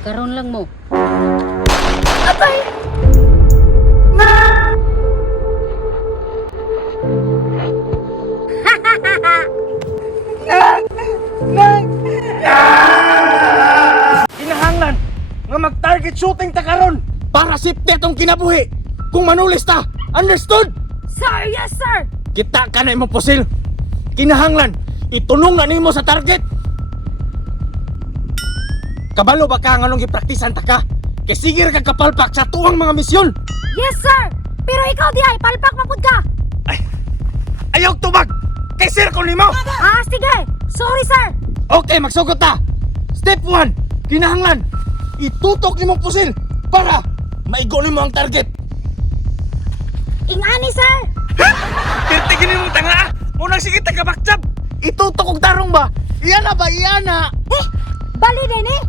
Karon lang mo. Atay! Kinahanglan nga mag-target shooting ta karon para safety atong kinabuhi. Kung manulis ta, understood? Sir, yes sir! Kita ka na imong pusil. Kinahanglan, itunong na nimo sa target. Kabalo ba ka nga nung gipraktisan ta ka? Kay sige ra ka kapalpak sa tuwang mga misyon. Yes sir! Pero ikaw di ay palpak mapud ka! Ay, ayaw tubag. Kay sir ko nimo. Ah, sige! Sorry sir! Okay, magsugot ta. Step 1, kinahanglan, itutok nimong pusil para maigo nimo ang target. Ingani sir! Tigin mong tanga! Munang sige taga-baktsab! Itutok og tarong ba? Iyan na ba? Iyan na! Bali din eh!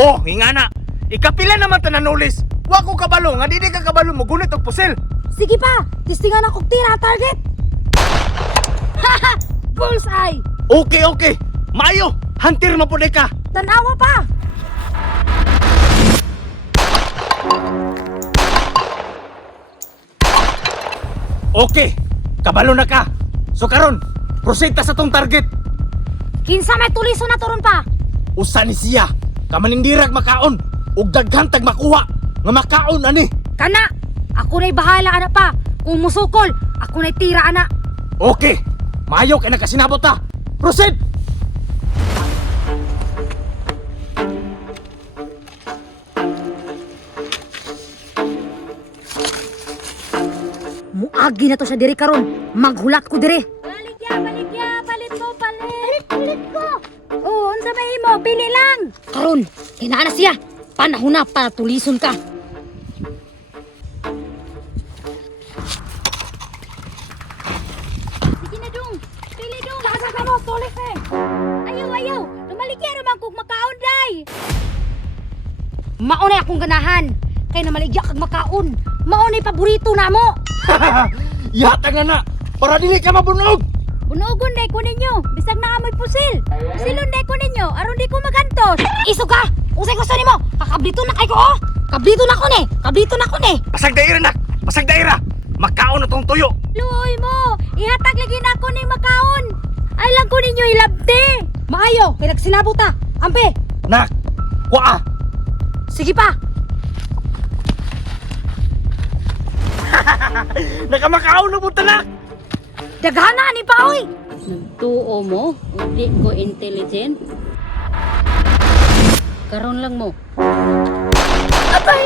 Oh, hinga na! Ikapila naman ta nanulis! Wa ko kabalo nga di ka kabalo mo gunit og pusil! Sige pa! Tistingan ako tira ang target! Haha! Bullseye! Okay, okay! Maayo! Hunter mo po ka! Tanawa pa! Okay! Kabalo na ka! So karon, proceed ta sa tong target! Kinsa may tuliso na turon pa! Usa ni siya! Kamanindirag makaon! Ug daghang tag makuha! Nga makaon ani! Kana! Ako na'y bahala ana pa! Kung musukol, ako na'y tira ana! Okay! Maayo kay nakasinabot ta! Proceed! Muagi na to siya diri karon. Maghulat ko diri. Baligya, palit mo, palit. Palit ko. Oo, unsa may imo, pili lang. Karon, kinaa na siya. Panahon na para tulison ka. Sige na dong, pili dong. Kasa ka mo, tulis eh. Ayaw, lumaligya naman kung makaon day. Maunay akong ganahan. Kay namaligya kag makaon. Maunay paborito na mo. Yata nga na! Para dili ka mabunog! Bunugon day ko ninyo, bisag na amoy pusil. Pusilon day ko ninyo, aron di ko magantos. Iso ka. Usay gusto nimo. Kakablito na kay ko oh. Kablito na ko ni. Kablito na ko ni. Pasag daira nak! Pasag daira! Makaon na tong tuyo! Luoy mo, ihatag lagi na ako ni makaon. Ay lang ko ninyo ilabte. Maayo, kay nagsinabot ta. Ampe. Nak! Kuha! Sige pa. Nakamakaon na po tanak! Daghana ni pa oy. Nagtuo mo, hindi ko intelligent. Karon lang mo. Atay.